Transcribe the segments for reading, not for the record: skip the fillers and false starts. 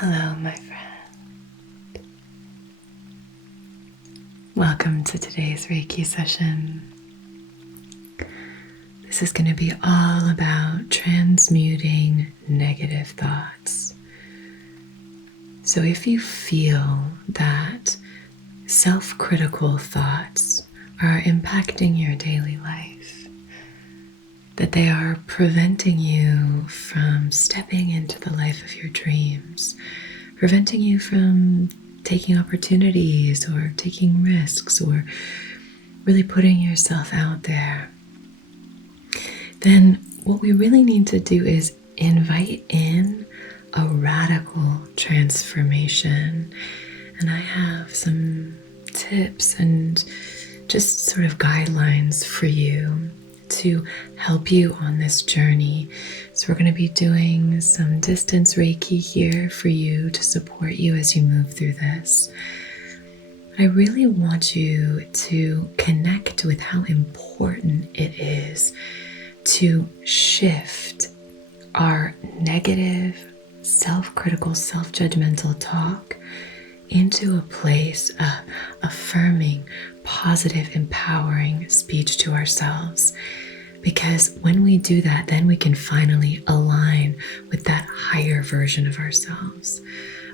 Hello, my friend. Welcome to today's Reiki session. This is going to be all about transmuting negative thoughts. So if you feel that self-critical thoughts are impacting your daily life, that they are preventing you from stepping into the life of your dreams, preventing you from taking opportunities or taking risks or really putting yourself out there, then what we really need to do is invite in a radical transformation. And I have some tips and just sort of guidelines for you to help you on this journey. So we're going to be doing some distance Reiki here for you to support you as you move through this. I really want you to connect with how important it is to shift our negative, self-critical, self-judgmental talk into a place of affirming, positive, empowering speech to ourselves. Because when we do that, then we can finally align with that higher version of ourselves.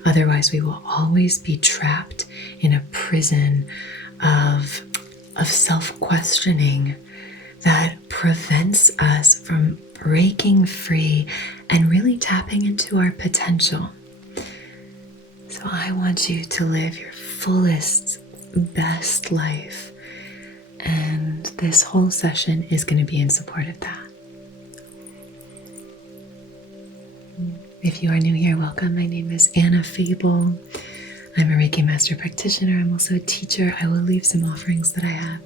Otherwise, we will always be trapped in a prison of self-questioning that prevents us from breaking free and really tapping into our potential. So I want you to live your fullest, best life. And this whole session is going to be in support of that. If you are new here, welcome. My name is Anna Fable. I'm a Reiki Master Practitioner. I'm also a teacher. I will leave some offerings that I have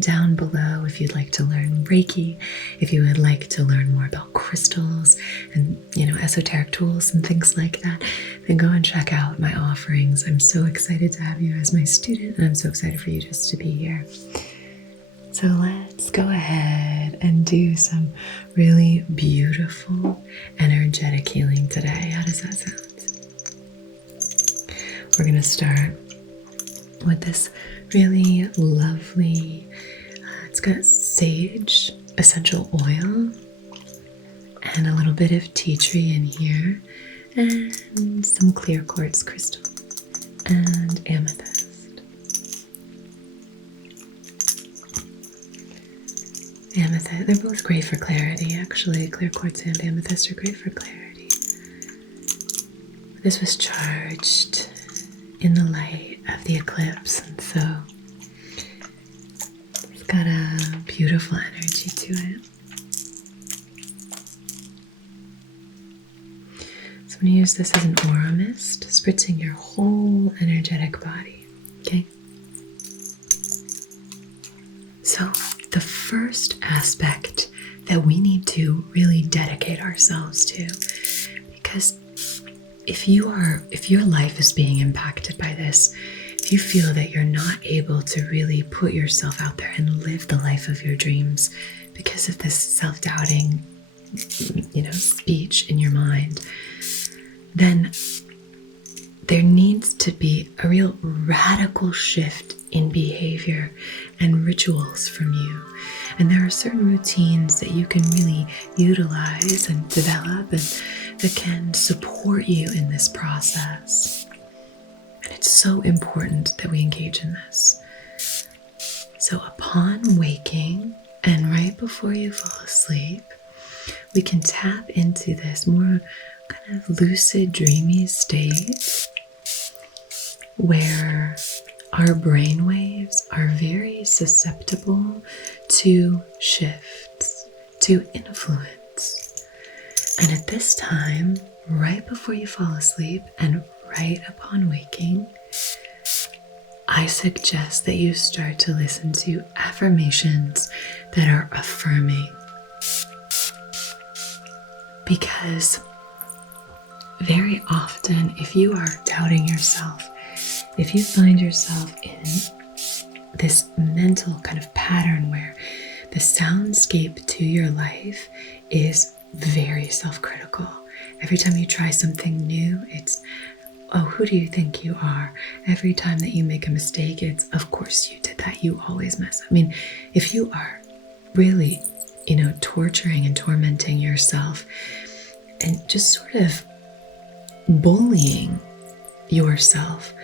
down below if you'd like to learn Reiki, if you would like to learn more about crystals and, esoteric tools and things like that, then go and check out my offerings. I'm so excited to have you as my student, and I'm so excited for you just to be here. So let's go ahead and do some really beautiful, energetic healing today. How does that sound? We're going to start with this really lovely, it's got sage essential oil and a little bit of tea tree in here and some clear quartz crystal and amethyst. Amethyst, they're both great for clarity actually. Clear quartz and amethyst are great for clarity. This was charged in the light of the eclipse, and so it's got a beautiful energy to it. So I'm going to use this as an aura mist, spritzing your whole energetic body, okay? So the first aspect that we need to really dedicate ourselves to, because if your life is being impacted by this, if you feel that you're not able to really put yourself out there and live the life of your dreams because of this self-doubting, speech in your mind, then there needs to be a real radical shift in behavior and rituals from you. And there are certain routines that you can really utilize and develop and that can support you in this process. And it's so important that we engage in this. So upon waking and right before you fall asleep, we can tap into this more kind of lucid, dreamy state where our brain waves are very susceptible to shifts, to influence. And at this time, right before you fall asleep and right upon waking, I suggest that you start to listen to affirmations that are affirming. Because very often, if you are doubting yourself, if you find yourself in this mental kind of pattern where the soundscape to your life is very self-critical. Every time you try something new, it's oh, who do you think you are? Every time that you make a mistake, it's, of course you did that. You always mess up. I mean, if you are really, torturing and tormenting yourself and just sort of bullying yourself,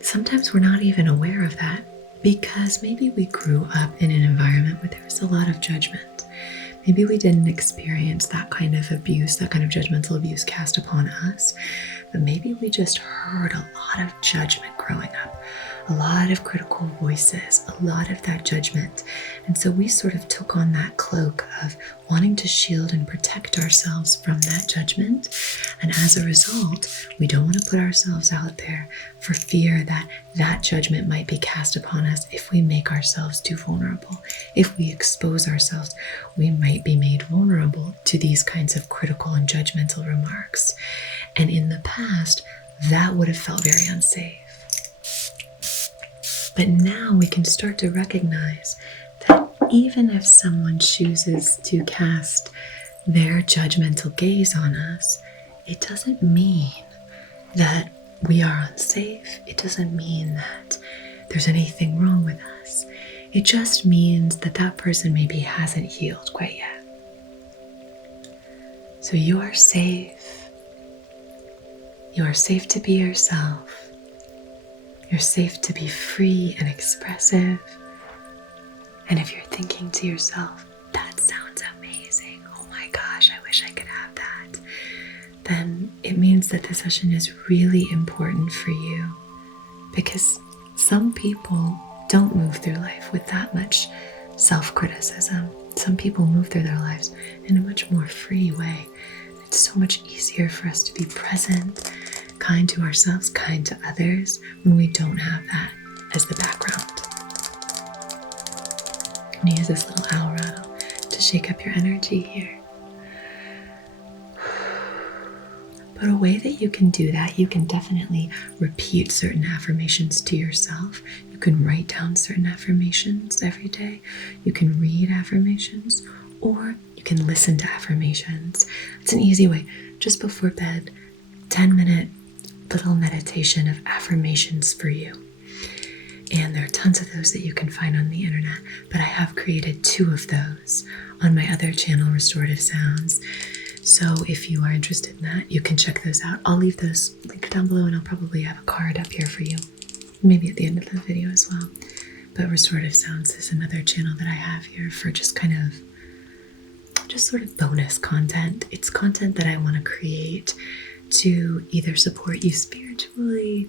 sometimes we're not even aware of that because maybe we grew up in an environment where there was a lot of judgment. Maybe we didn't experience that kind of abuse, that kind of judgmental abuse cast upon us, but maybe we just heard a lot of judgment growing up, a lot of critical voices, a lot of that judgment. And so we sort of took on that cloak of wanting to shield and protect ourselves from that judgment. And as a result, we don't want to put ourselves out there for fear that that judgment might be cast upon us if we make ourselves too vulnerable. If we expose ourselves, we might be made vulnerable to these kinds of critical and judgmental remarks. And in the past, that would have felt very unsafe. But now we can start to recognize that even if someone chooses to cast their judgmental gaze on us, it doesn't mean that we are unsafe. It doesn't mean that there's anything wrong with us. It just means that that person maybe hasn't healed quite yet. So you are safe. You are safe to be yourself. You're safe to be free and expressive. And if you're thinking to yourself, that sounds amazing, oh my gosh, I wish I could have that, then it means that this session is really important for you, because some people don't move through life with that much self-criticism. Some people move through their lives in a much more free way. It's so much easier for us to be present, kind to ourselves, kind to others, when we don't have that as the background. I'm going to use this little owl rattle to shake up your energy here. But a way that you can do that, you can definitely repeat certain affirmations to yourself. You can write down certain affirmations every day. You can read affirmations, or you can listen to affirmations. It's an easy way. Just before bed, 10-minute little meditation of affirmations for you. And there are tons of those that you can find on the internet, but I have created 2 of those on my other channel, Restorative Sounds. So if you are interested in that, you can check those out. I'll leave those linked down below, and I'll probably have a card up here for you, maybe at the end of the video as well. But Restorative Sounds is another channel that I have here for just sort of bonus content. It's content that I want to create to either support you spiritually,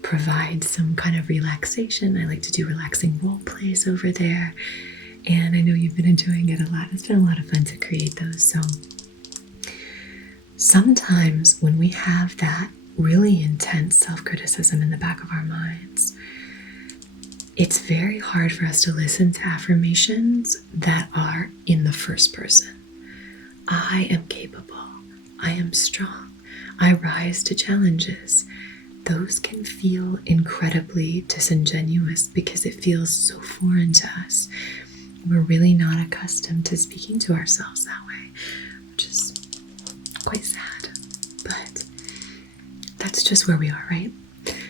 provide some kind of relaxation. I like to do relaxing role plays over there, and I know you've been enjoying it a lot. It's been a lot of fun to create those. So sometimes when we have that really intense self-criticism in the back of our minds, it's very hard for us to listen to affirmations that are in the first person. I am capable. I am strong. I rise to challenges. Those can feel incredibly disingenuous because it feels so foreign to us. We're really not accustomed to speaking to ourselves that way, which is quite sad, but that's just where we are, right?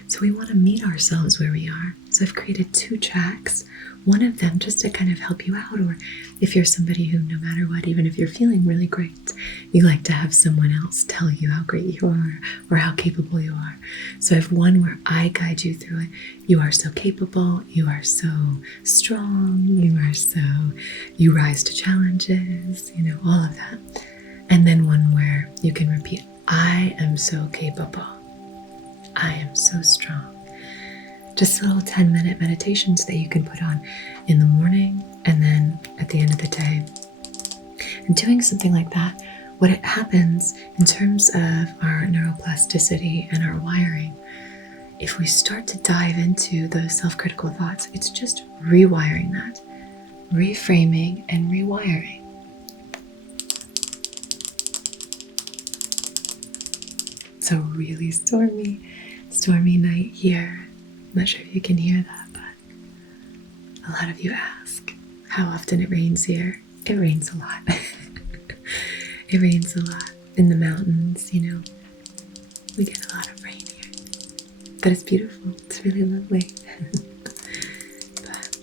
So we want to meet ourselves where we are. So I've created 2 tracks, one of them just to kind of help you out, or if you're somebody who, no matter what, even if you're feeling really great, you like to have someone else tell you how great you are or how capable you are. So I have one where I guide you through it. You are so capable, you are so strong, you rise to challenges, all of that. And then one where you can repeat, I am so capable, I am so strong. Just little 10-minute meditations that you can put on in the morning and then at the end of the day. And doing something like that, what it happens in terms of our neuroplasticity and our wiring, if we start to dive into those self-critical thoughts, it's just rewiring that, reframing and rewiring. It's a really stormy night here. I'm not sure if you can hear that, but a lot of you ask how often it rains here. It rains a lot. It rains a lot in the mountains, we get a lot of rain here. But it's beautiful. It's really lovely. But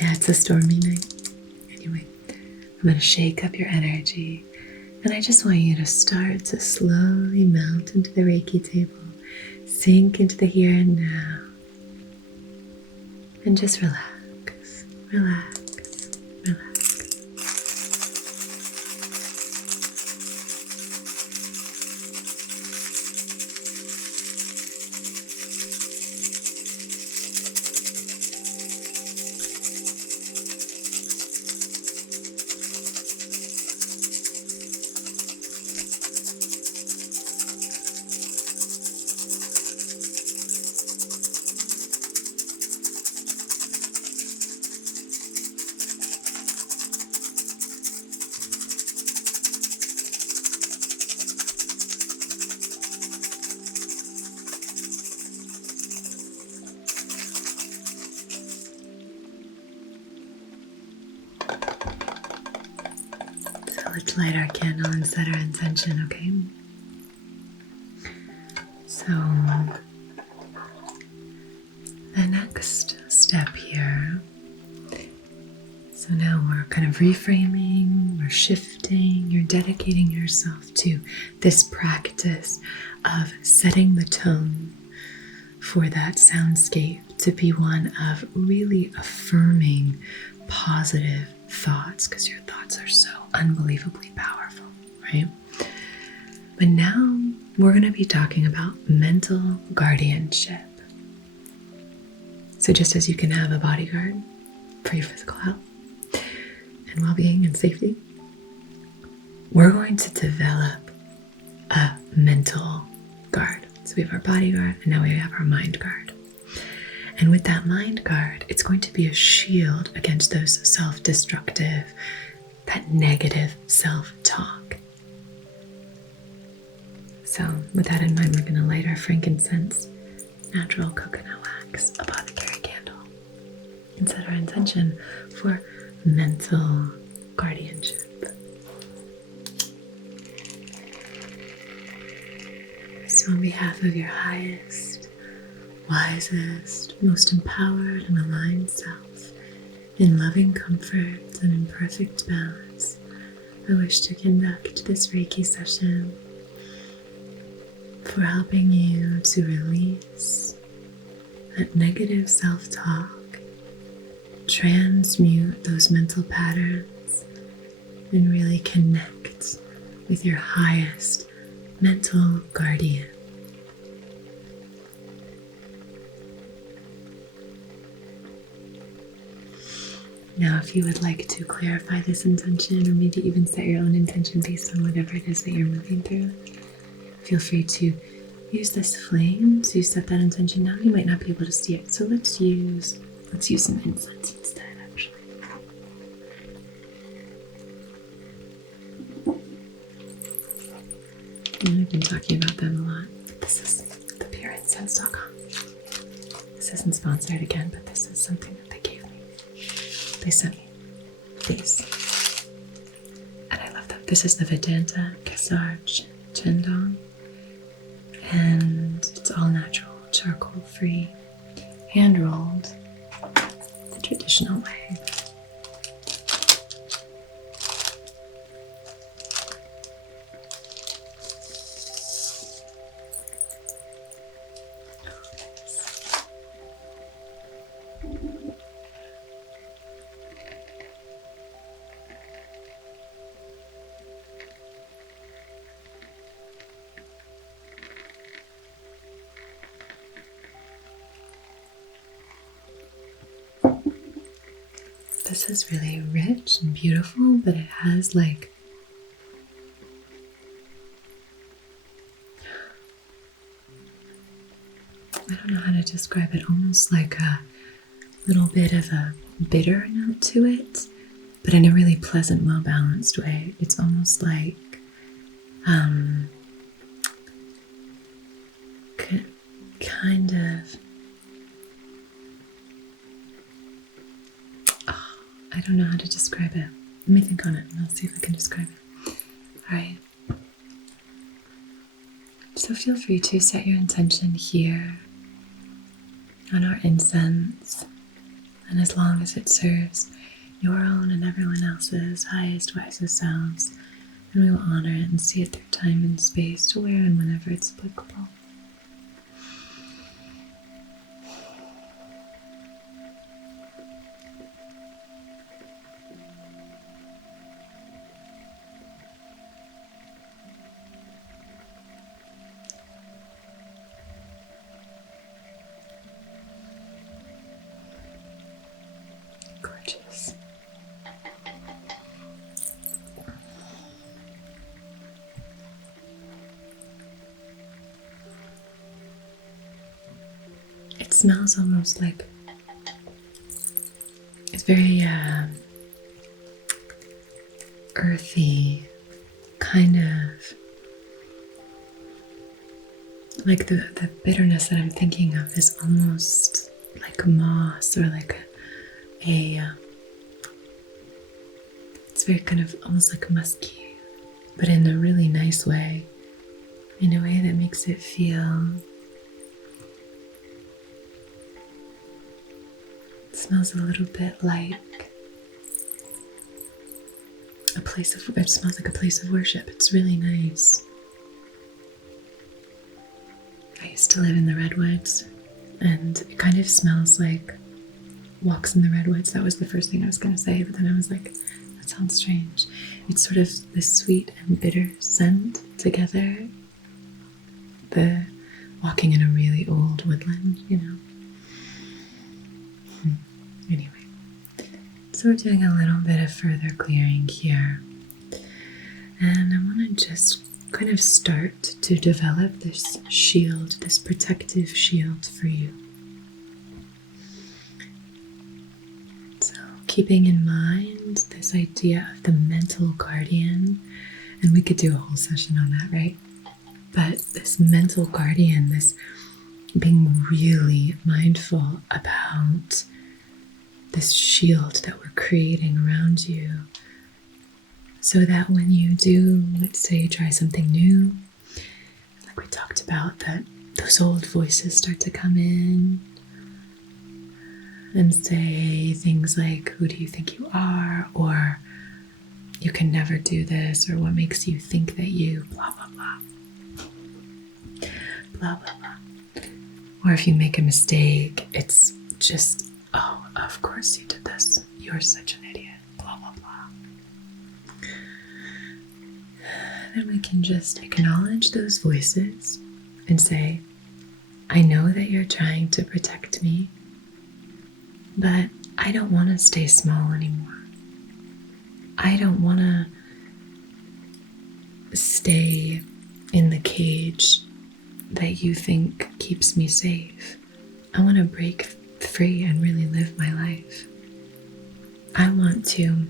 yeah, it's a stormy night. Anyway, I'm going to shake up your energy. And I just want you to start to slowly melt into the Reiki table. Sink into the here and now. And just relax. Relax. Relax. Let's light our candle and set our intention, okay? So, the next step here, so now we're kind of reframing, we're shifting, you're dedicating yourself to this practice of setting the tone for that soundscape to be one of really affirming positive thoughts, because your thoughts are so unbelievably powerful, right? But now we're going to be talking about mental guardianship. So just as you can have a bodyguard for your physical health and well-being and safety, we're going to develop a mental guard. So we have our bodyguard and now we have our mind guard. And with that mind guard, it's going to be a shield against those self-destructive, that negative self-talk. So with that in mind, we're going to light our frankincense, natural coconut wax, apothecary candle, and set our intention for mental guardianship. So on behalf of your highest, wisest, most empowered and aligned self, in loving comfort and in perfect balance, I wish to conduct this Reiki session for helping you to release that negative self-talk, transmute those mental patterns, and really connect with your highest mental guardian. Now, if you would like to clarify this intention, or maybe even set your own intention based on whatever it is that you're moving through, feel free to use this flame to set that intention. Now you might not be able to see it, so let's use some incense instead, actually. And I've been talking about them a lot. This is thepureincens.com. This isn't sponsored again, but this is something that they gave me. They sent me these, and I love them. This is the Vedanta Kesar Chendong, and it's all natural, charcoal free, hand rolled the traditional way. This is really rich and beautiful, but it has like I don't know how to describe it, almost like a little bit of a bitter note to it, but in a really pleasant, well-balanced way. It's almost like kind of I don't know how to describe it. Let me think on it and I'll see if I can describe it. Alright. So feel free to set your intention here on our incense, and as long as it serves your own and everyone else's highest, wisest selves, and we will honor it and see it through time and space to where and whenever it's applicable. Gorgeous. It smells almost like it's very earthy, kind of like the bitterness that I'm thinking of is almost like moss or like it's very kind of almost like musky, but in a really nice way, in a way that makes it feel. It smells a little bit like it smells like a place of worship. It's really nice. I used to live in the redwoods, and it kind of smells like walks in the redwoods. That was the first thing I was going to say, but then I was like, that sounds strange. It's sort of the sweet and bitter scent together. The walking in a really old woodland, you know. Anyway, so we're doing a little bit of further clearing here. And I want to just kind of start to develop this shield, this protective shield for you. So keeping in mind this idea of the mental guardian, and we could do a whole session on that, right? But this mental guardian, this being really mindful about this shield that we're creating around you, so that when you do, let's say, try something new, like we talked about, that those old voices start to come in and say things like, who do you think you are? Or you can never do this, or what makes you think that you, blah, blah, blah. Blah, blah, blah. Or if you make a mistake, it's just, oh, of course you did this. You're such an idiot. Blah, blah, blah. Then we can just acknowledge those voices and say, I know that you're trying to protect me, but I don't want to stay small anymore. I don't want to stay in the cage that you think keeps me safe. I want to break free and really live my life. I want to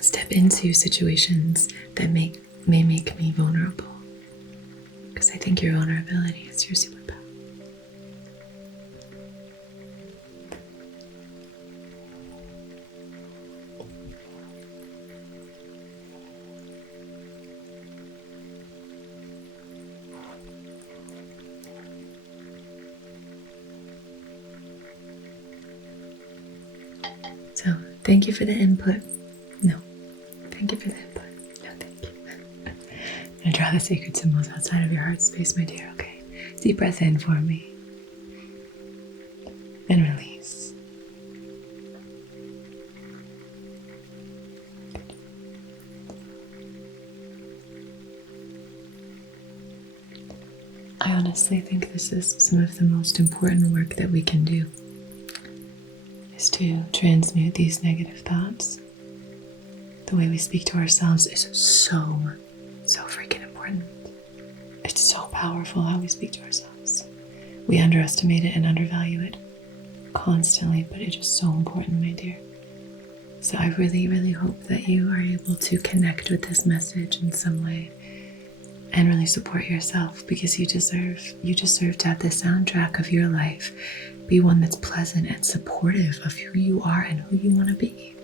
step into situations that may make me vulnerable, because I think your vulnerability is your superpower. So, thank you for the input. No. Thank you for the input. No, thank you. I'm going to draw the sacred symbols outside of your heart space, my dear, okay? Deep breath in for me. And release. I honestly think this is some of the most important work that we can do, is to transmute these negative thoughts. The way we speak to ourselves is so freaking important. It's so powerful how we speak to ourselves. We underestimate it and undervalue it constantly, but it is so important, my dear. So I really, really hope that you are able to connect with this message in some way and really support yourself, because you deserve to have the soundtrack of your life be one that's pleasant and supportive of who you are and who you want to be.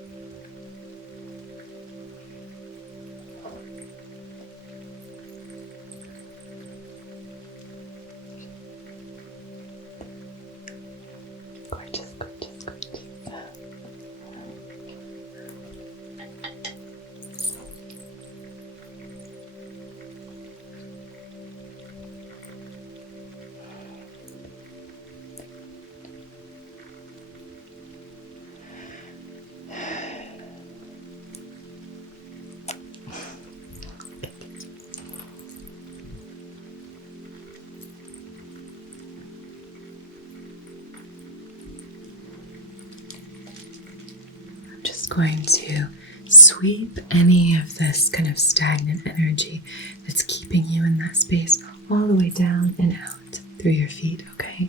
going to sweep any of this kind of stagnant energy that's keeping you in that space all the way down and out through your feet, okay?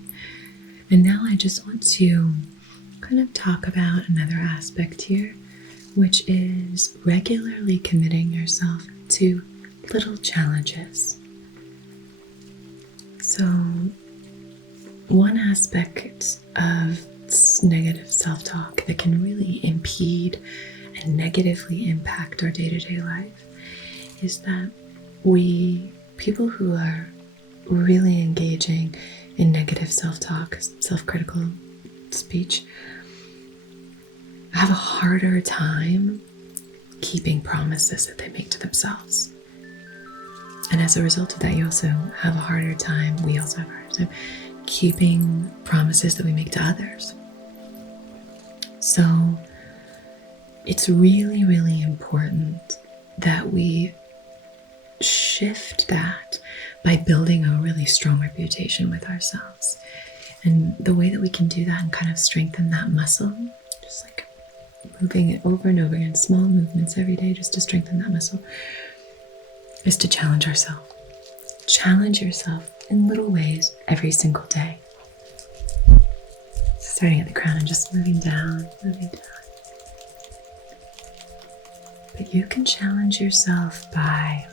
And now I just want to kind of talk about another aspect here, which is regularly committing yourself to little challenges. So, one aspect of negative self-talk that can really impede and negatively impact our day-to-day life is that people who are really engaging in negative self-talk, self-critical speech, have a harder time keeping promises that they make to themselves. And as a result of that, we also have a harder time keeping promises that we make to others. So it's really, really important that we shift that by building a really strong reputation with ourselves. And the way that we can do that and kind of strengthen that muscle, just like moving it over and over again, small movements every day just to strengthen that muscle, is to challenge ourselves. Challenge yourself in little ways every single day. Starting at the crown and just moving down. But you can challenge yourself by,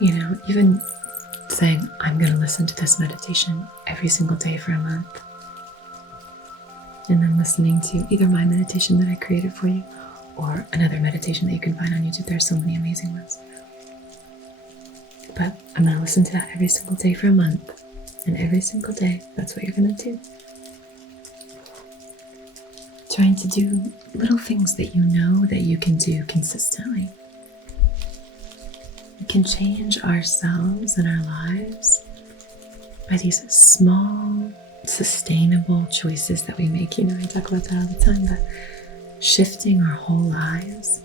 even saying, I'm going to listen to this meditation every single day for a month. And then listening to either my meditation that I created for you or another meditation that you can find on YouTube. There's so many amazing ones. But I'm going to listen to that every single day for a month. And every single day, that's what you're going to do. Trying to do little things that you know that you can do consistently. We can change ourselves and our lives by these small, sustainable choices that we make. I talk about that all the time, but shifting our whole lives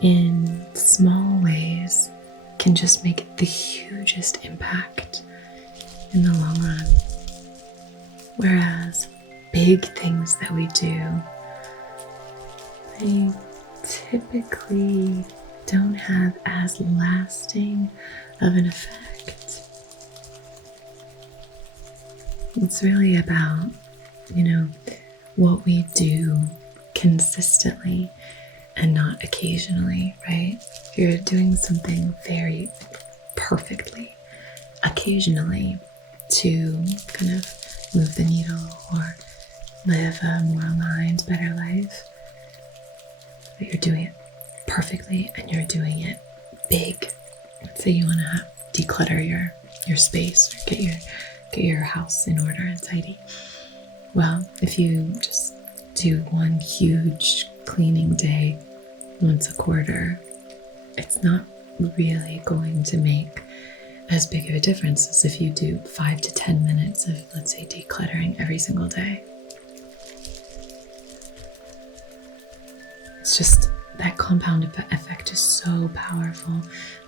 in small ways can just make the hugest impact in the long run. Whereas big things that we do, they typically don't have as lasting of an effect. It's really about, what we do consistently and not occasionally, right? If you're doing something very perfectly, occasionally to kind of move the needle or live a more aligned, better life, but you're doing it perfectly and you're doing it big. Let's say you want to declutter your space or get your house in order and tidy. Well, if you just do one huge cleaning day once a quarter, it's not really going to make as big of a difference as if you do 5 to 10 minutes of, let's say, decluttering every single day. It's just that compound effect is so powerful.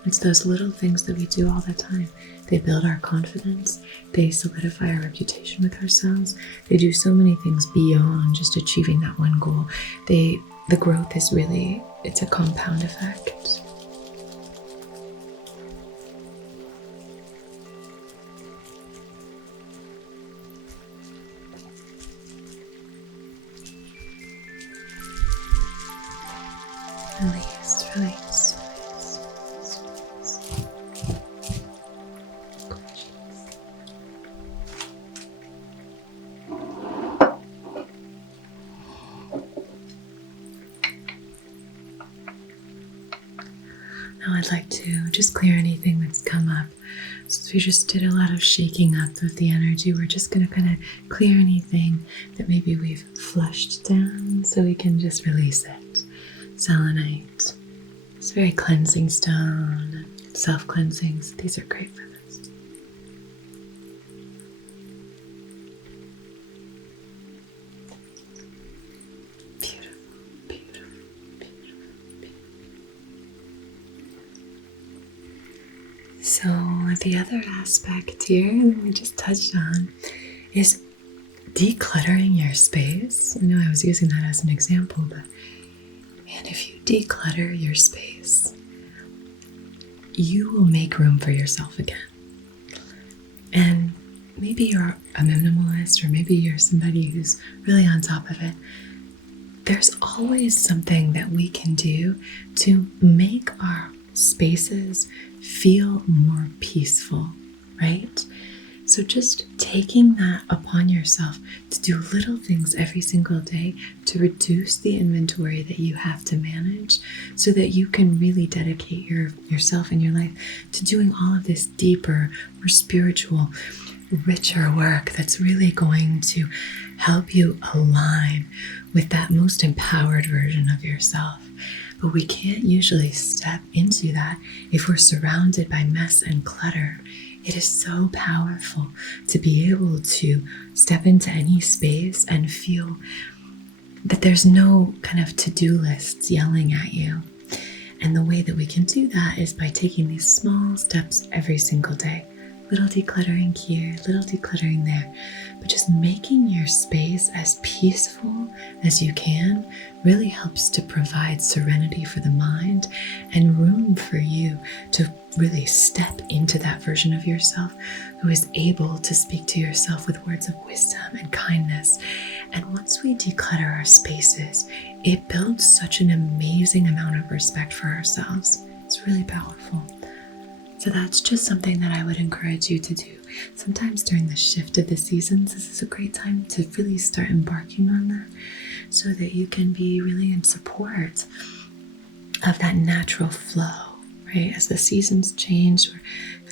It's those little things that we do all the time. They build our confidence. They solidify our reputation with ourselves. They do so many things beyond just achieving that one goal. The growth is really, it's a compound effect. Release. Now I'd like to just clear anything that's come up. Since we just did a lot of shaking up of the energy, we're just going to kind of clear anything that maybe we've flushed down so we can just release it. Selenite. It's a very cleansing stone, self-cleansing. So these are great for this. Beautiful, beautiful, beautiful, beautiful. So the other aspect here that we just touched on is decluttering your space, I know I was using that as an example, but man, if you declutter your space, you will make room for yourself again. And maybe you're a minimalist, or maybe you're somebody who's really on top of it. There's always something that we can do to make our spaces feel more peaceful, right? So just taking that upon yourself to do little things every single day to reduce the inventory that you have to manage, so that you can really dedicate yourself and your life to doing all of this deeper, more spiritual, richer work that's really going to help you align with that most empowered version of yourself. But we can't usually step into that if we're surrounded by mess and clutter. It is so powerful to be able to step into any space and feel that there's no kind of to-do lists yelling at you. And the way that we can do that is by taking these small steps every single day. Little decluttering here, little decluttering there, but just making your space as peaceful as you can really helps to provide serenity for the mind and room for you to really step into that version of yourself who is able to speak to yourself with words of wisdom and kindness. And once we declutter our spaces, it builds such an amazing amount of respect for ourselves. It's really powerful. So that's just something that I would encourage you to do. Sometimes during the shift of the seasons, this is a great time to really start embarking on that, so that you can be really in support of that natural flow, right? As the seasons change, we're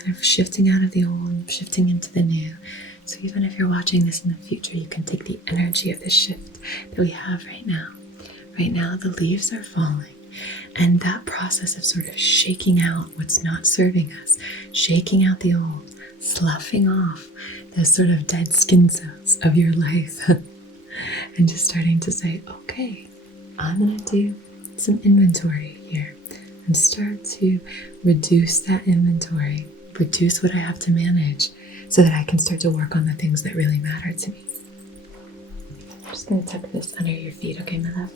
kind of shifting out of the old, shifting into the new. So even if you're watching this in the future, you can take the energy of the shift that we have right now. Right now, the leaves are falling. And that process of sort of shaking out what's not serving us, shaking out the old, sloughing off those sort of dead skin cells of your life, and just starting to say, okay, I'm going to do some inventory here and start to reduce that inventory, reduce what I have to manage, so that I can start to work on the things that really matter to me. I'm just going to tuck this under your feet, okay, my love?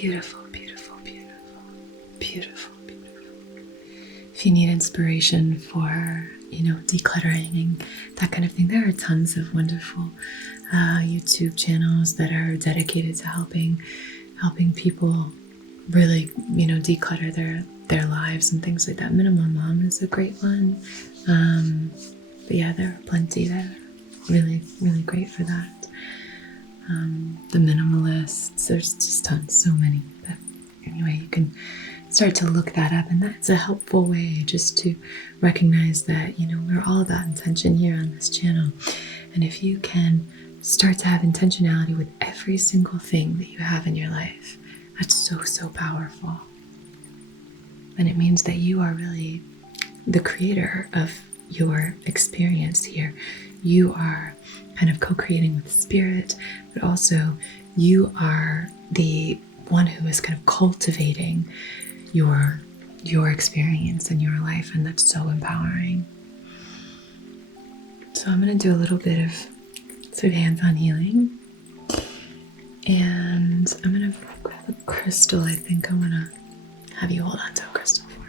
Beautiful, beautiful, beautiful, beautiful, beautiful. If you need inspiration for, decluttering and that kind of thing, there are tons of wonderful YouTube channels that are dedicated to helping people really, declutter their lives and things like that. Minimal Mom is a great one. But yeah, there are plenty that are really, really great for that. The minimalists, there's just tons, so many. But anyway, you can start to look that up, and that's a helpful way just to recognize that, we're all about intention here on this channel. And if you can start to have intentionality with every single thing that you have in your life, that's so, so powerful. And it means that you are really the creator of your experience here. You are kind of co-creating with spirit, but also you are the one who is kind of cultivating your experience in your life, and that's so empowering. So I'm going to do a little bit of sort of hands-on healing, and I'm going to grab a crystal. I think I want to have you hold on to a crystal for me.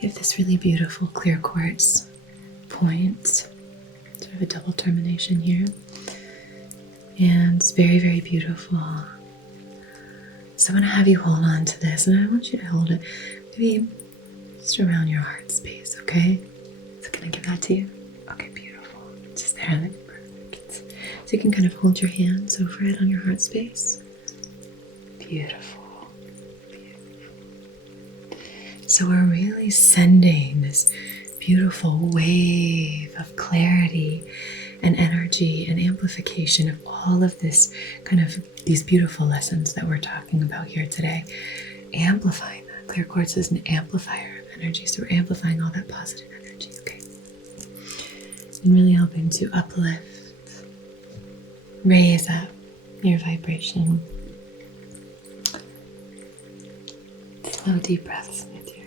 We have this really beautiful clear quartz point, sort of a double termination here, and it's very, very beautiful. So I'm going to have you hold on to this, and I want you to hold it maybe just around your heart space, okay? So can I give that to you? Okay, beautiful. Just there, that's perfect. So you can kind of hold your hands over it on your heart space. Beautiful. So we're really sending this beautiful wave of clarity and energy and amplification of all of this kind of these beautiful lessons that we're talking about here today. Amplifying that. Clear quartz is an amplifier of energy, so we're amplifying all that positive energy, okay? And really helping to uplift raise up your vibration. Slow, deep breaths with you.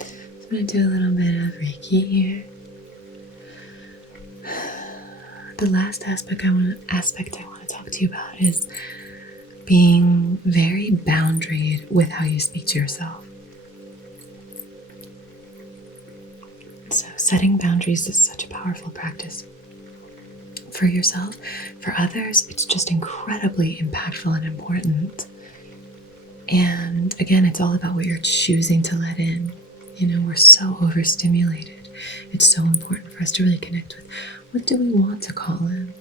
So I'm going to do a little bit of Reiki here. The last aspect I want to talk to you about is being very boundaried with how you speak to yourself. So setting boundaries is such a powerful practice. For yourself, for others, it's just incredibly impactful and important. And again, it's all about what you're choosing to let in. You know, we're so overstimulated. It's so important for us to really connect with what do we want to call in.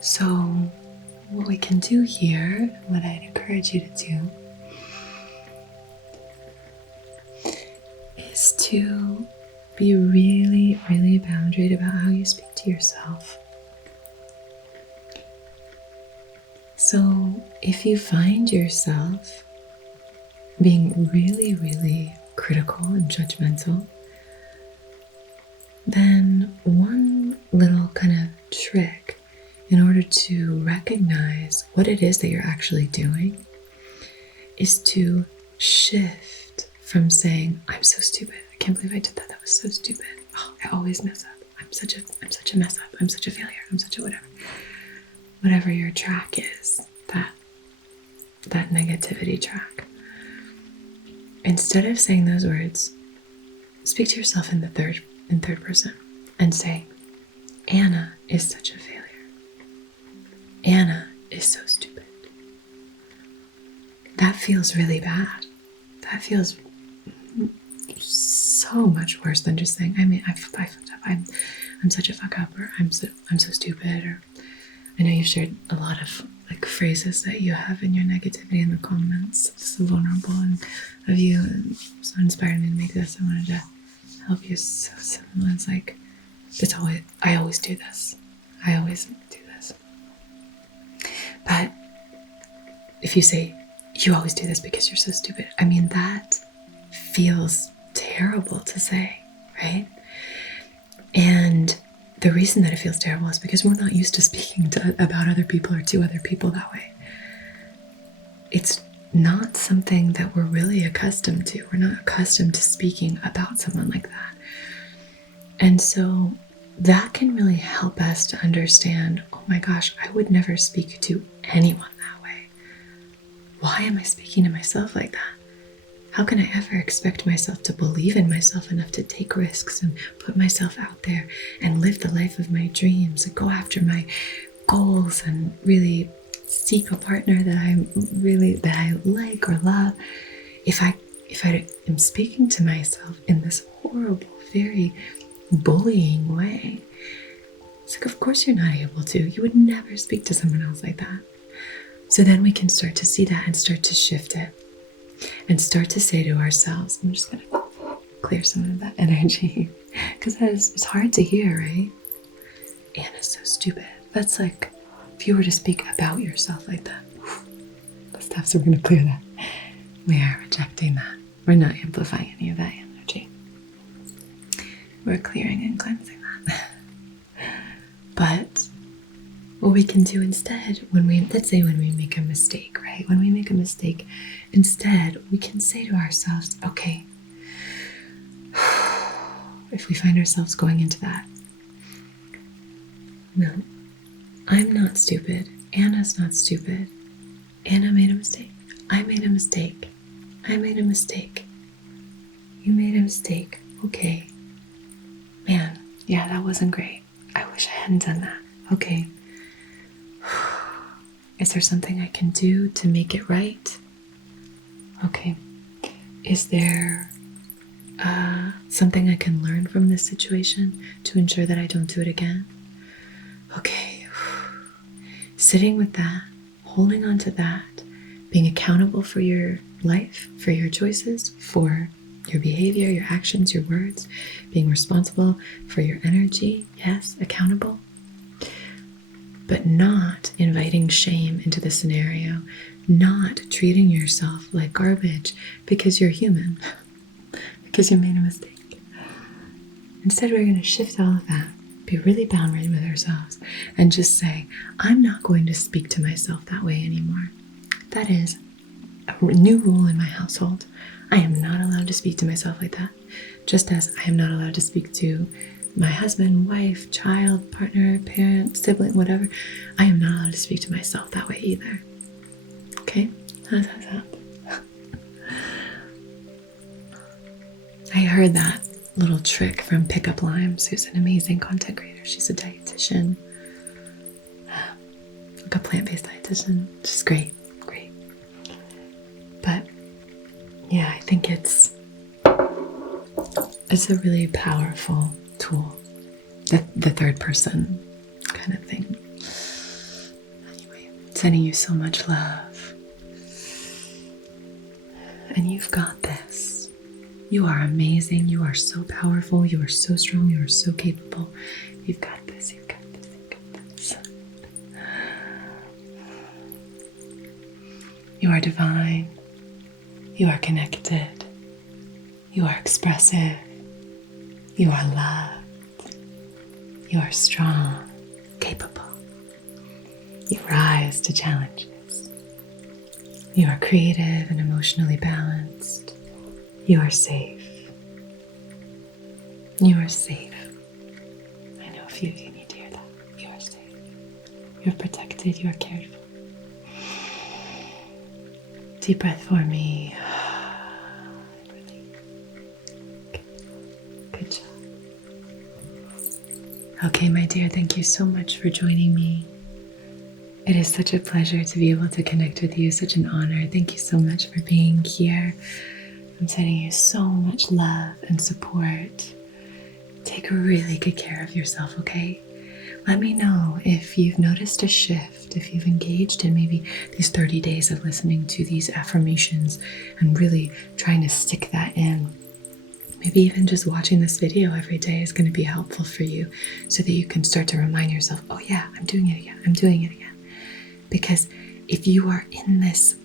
So what we can do here, what I'd encourage you to do, is to be really, really boundaried about how you speak to yourself. So if you find yourself being really, really critical and judgmental, then one little kind of trick in order to recognize what it is that you're actually doing is to shift from saying, I'm so stupid, I can't believe I did that, that was so stupid, oh, I always mess up, I'm such a mess up, I'm such a failure, I'm such a whatever your track is, that negativity track. Instead of saying those words, speak to yourself in third person and say, Anna is such a failure. Anna is so stupid. That feels really bad. That feels so much worse than just saying, I fucked up. I'm such a fuck up, or I'm so stupid, or I know you've shared a lot of like phrases that you have in your negativity in the comments. It's so vulnerable and of you, and so inspired me to make this. I wanted to help you. So it's like, I always do this. I always do this. But if you say, you always do this because you're so stupid, I mean, that feels terrible to say, right? And the reason that it feels terrible is because we're not used to speaking about other people or to other people that way. It's not something that we're really accustomed to. We're not accustomed to speaking about someone like that. And so that can really help us to understand, oh my gosh, I would never speak to anyone that way. Why am I speaking to myself like that? How can I ever expect myself to believe in myself enough to take risks and put myself out there and live the life of my dreams and go after my goals and really seek a partner that I like or love if I am speaking to myself in this horrible, very bullying way? It's like, of course you're not able to. You would never speak to someone else like that. So then we can start to see that and start to shift it and start to say to ourselves, I'm just going to clear some of that energy because it's hard to hear, right? Anna's so stupid. That's like if you were to speak about yourself like that. That's tough, so we're going to clear that. We are rejecting that. We're not amplifying any of that energy. We're clearing and cleansing that. But what we can do instead, let's say when we make a mistake, right? When we make a mistake, instead we can say to ourselves, okay, if we find ourselves going into that, no, I'm not stupid. Anna's not stupid. Anna made a mistake. I made a mistake. I made a mistake. You made a mistake. Okay. Man, yeah, that wasn't great. I wish I hadn't done that. Okay. Is there something I can do to make it right? Okay. Is there something I can learn from this situation to ensure that I don't do it again? Okay. Sitting with that, holding on to that, being accountable for your life, for your choices, for your behavior, your actions, your words, being responsible for your energy, yes, accountable, but not inviting shame into the scenario, not treating yourself like garbage because you're human, because you made a mistake. Instead, we're going to shift all of that be really boundary with ourselves and just say, I'm not going to speak to myself that way anymore. That is a new rule in my household. I am not allowed to speak to myself like that. Just as I am not allowed to speak to my husband, wife, child, partner, parent, sibling, whatever. I am not allowed to speak to myself that way either. Okay? How's that sound? I heard that little trick from Pickup Limes, who's an amazing content creator. She's a dietitian, like a plant-based dietitian. She's great. But yeah, I think it's a really powerful tool. The third person kind of thing. Anyway, sending you so much love. And you've got this. You are amazing. You are so powerful. You are so strong. You are so capable. You've got this. You've got this. You've got this. You are divine. You are connected. You are expressive. You are loved. You are strong, capable. You rise to challenges. You are creative and emotionally balanced. You are safe. You are safe. I know a few of you need to hear that. You are safe. You're protected. You are cared for. Deep breath for me. Good job. Okay, my dear, thank you so much for joining me. It is such a pleasure to be able to connect with you, such an honor. Thank you so much for being here. I'm sending you so much love and support. Take really good care of yourself, okay? Let me know if you've noticed a shift, if you've engaged in maybe these 30 days of listening to these affirmations and really trying to stick that in. Maybe even just watching this video every day is going to be helpful for you so that you can start to remind yourself, oh yeah, I'm doing it again. I'm doing it again. Because if you are in this,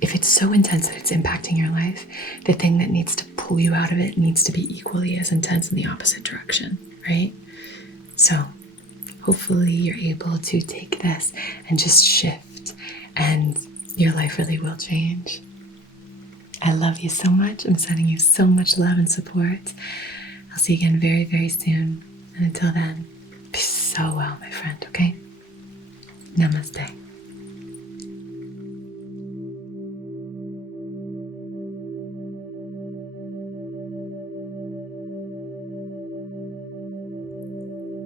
if it's so intense that it's impacting your life, the thing that needs to pull you out of it needs to be equally as intense in the opposite direction, right? So hopefully you're able to take this and just shift, and your life really will change. I love you so much. I'm sending you so much love and support. I'll see you again very, very soon. And until then, be so well, my friend, okay? Namaste.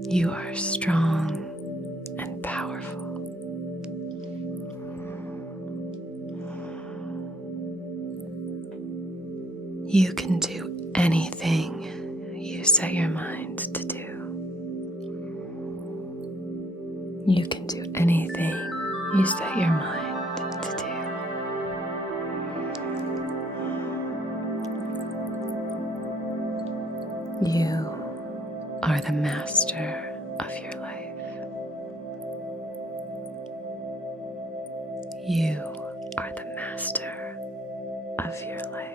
You are strong and powerful. You can do anything you set your mind to do. You can do anything you set your mind to do. You are the master of your life. You are the master of your life.